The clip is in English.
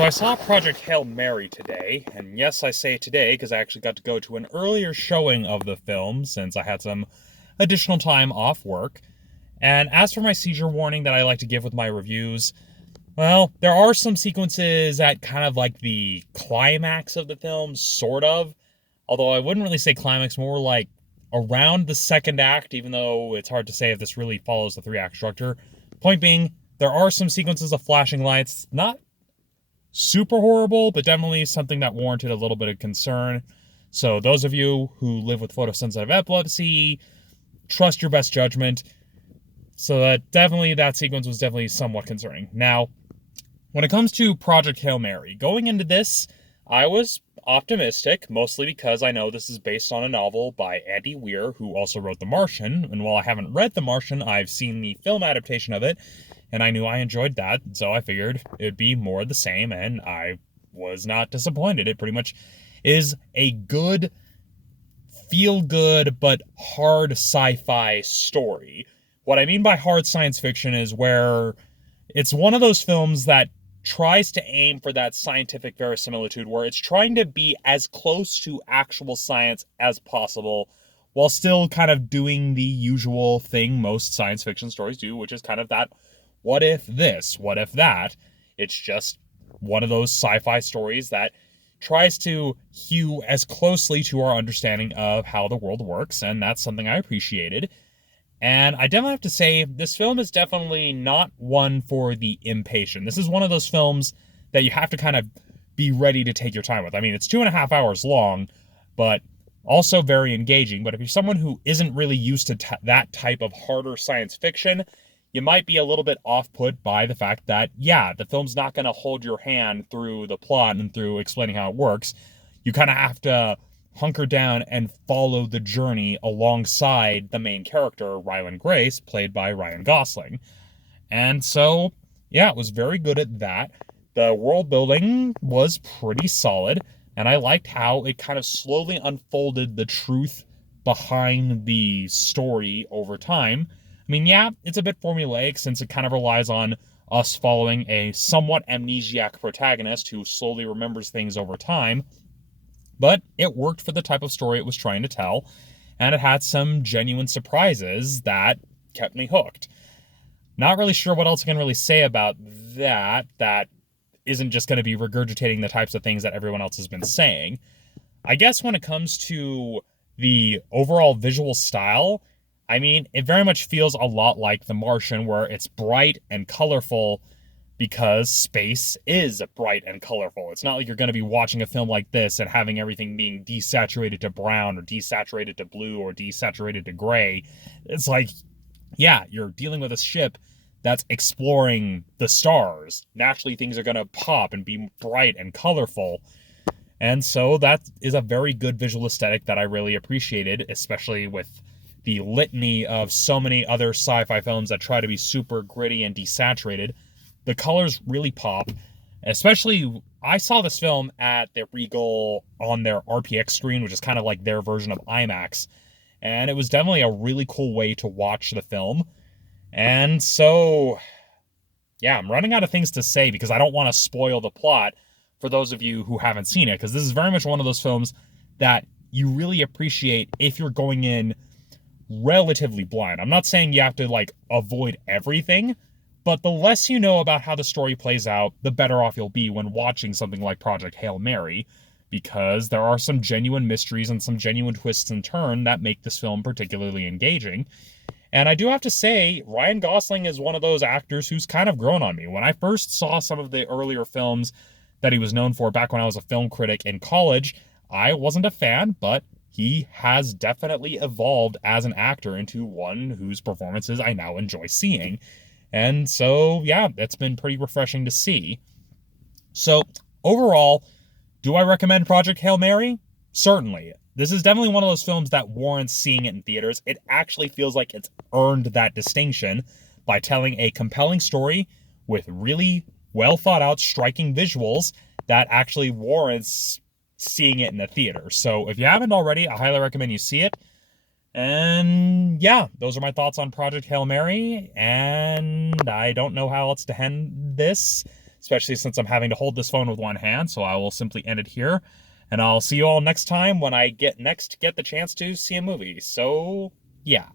So I saw Project Hail Mary today, and yes, I say today because I actually got to go to an earlier showing of the film since I had some additional time off work. And as for my seizure warning that I like to give with my reviews, well, there are some sequences at kind of like the climax of the film, sort of. Although I wouldn't really say climax, more like around the second act, even though it's hard to say if this really follows the three-act structure. Point being, there are some sequences of flashing lights, not super horrible, but definitely something that warranted a little bit of concern. So those of you who live with photosensitive epilepsy, trust your best judgment. So that sequence was definitely somewhat concerning. Now, when it comes to Project Hail Mary, going into this, I was optimistic, mostly because I know this is based on a novel by Andy Weir, who also wrote The Martian, and while I haven't read The Martian, I've seen the film adaptation of it, and I knew I enjoyed that, so I figured it'd be more of the same, and I was not disappointed. It pretty much is a good, feel-good, but hard sci-fi story. What I mean by hard science fiction is where it's one of those films that tries to aim for that scientific verisimilitude where it's trying to be as close to actual science as possible while still kind of doing the usual thing most science fiction stories do, which is kind of that what if this, what if that. It's just one of those sci-fi stories that tries to hew as closely to our understanding of how the world works, and that's something I appreciated. And I definitely have to say, this film is definitely not one for the impatient. This is one of those films that you have to kind of be ready to take your time with. I mean, it's 2.5 hours long, but also very engaging. But if you're someone who isn't really used to that type of harder science fiction, you might be a little bit off-put by the fact that, yeah, the film's not going to hold your hand through the plot and through explaining how it works. You kind of have to hunker down and follow the journey alongside the main character, Ryland Grace, played by Ryan Gosling. And so, yeah, it was very good at that. The world building was pretty solid, and I liked how it kind of slowly unfolded the truth behind the story over time. I mean, yeah, it's a bit formulaic since it kind of relies on us following a somewhat amnesiac protagonist who slowly remembers things over time, but it worked for the type of story it was trying to tell, and it had some genuine surprises that kept me hooked. Not really sure what else I can really say about that isn't just going to be regurgitating the types of things that everyone else has been saying. I guess when it comes to the overall visual style, I mean, it very much feels a lot like The Martian, where it's bright and colorful because space is bright and colorful. It's not like you're going to be watching a film like this and having everything being desaturated to brown or desaturated to blue or desaturated to gray. It's like, yeah, you're dealing with a ship that's exploring the stars. Naturally, things are going to pop and be bright and colorful. And so that is a very good visual aesthetic that I really appreciated, especially with the litany of so many other sci-fi films that try to be super gritty and desaturated. The colors really pop. Especially, I saw this film at the Regal on their RPX screen, which is kind of like their version of IMAX. And it was definitely a really cool way to watch the film. And so, yeah, I'm running out of things to say because I don't want to spoil the plot for those of you who haven't seen it, because this is very much one of those films that you really appreciate if you're going in relatively blind. I'm not saying you have to, like, avoid everything, but the less you know about how the story plays out, the better off you'll be when watching something like Project Hail Mary, because there are some genuine mysteries and some genuine twists and turns that make this film particularly engaging. And I do have to say, Ryan Gosling is one of those actors who's kind of grown on me. When I first saw some of the earlier films that he was known for back when I was a film critic in college, I wasn't a fan, but he has definitely evolved as an actor into one whose performances I now enjoy seeing. And so, yeah, it's been pretty refreshing to see. So, overall, do I recommend Project Hail Mary? Certainly. This is definitely one of those films that warrants seeing it in theaters. It actually feels like it's earned that distinction by telling a compelling story with really well thought out, striking visuals that actually warrants seeing it in the theater. So if you haven't already, I highly recommend you see it. And yeah, those are my thoughts on Project Hail Mary, and I don't know how else to end this. especially since I'm having to hold this phone with one hand, so I will simply end it here. And I'll see you all next time when I get the chance to see a movie. So, yeah.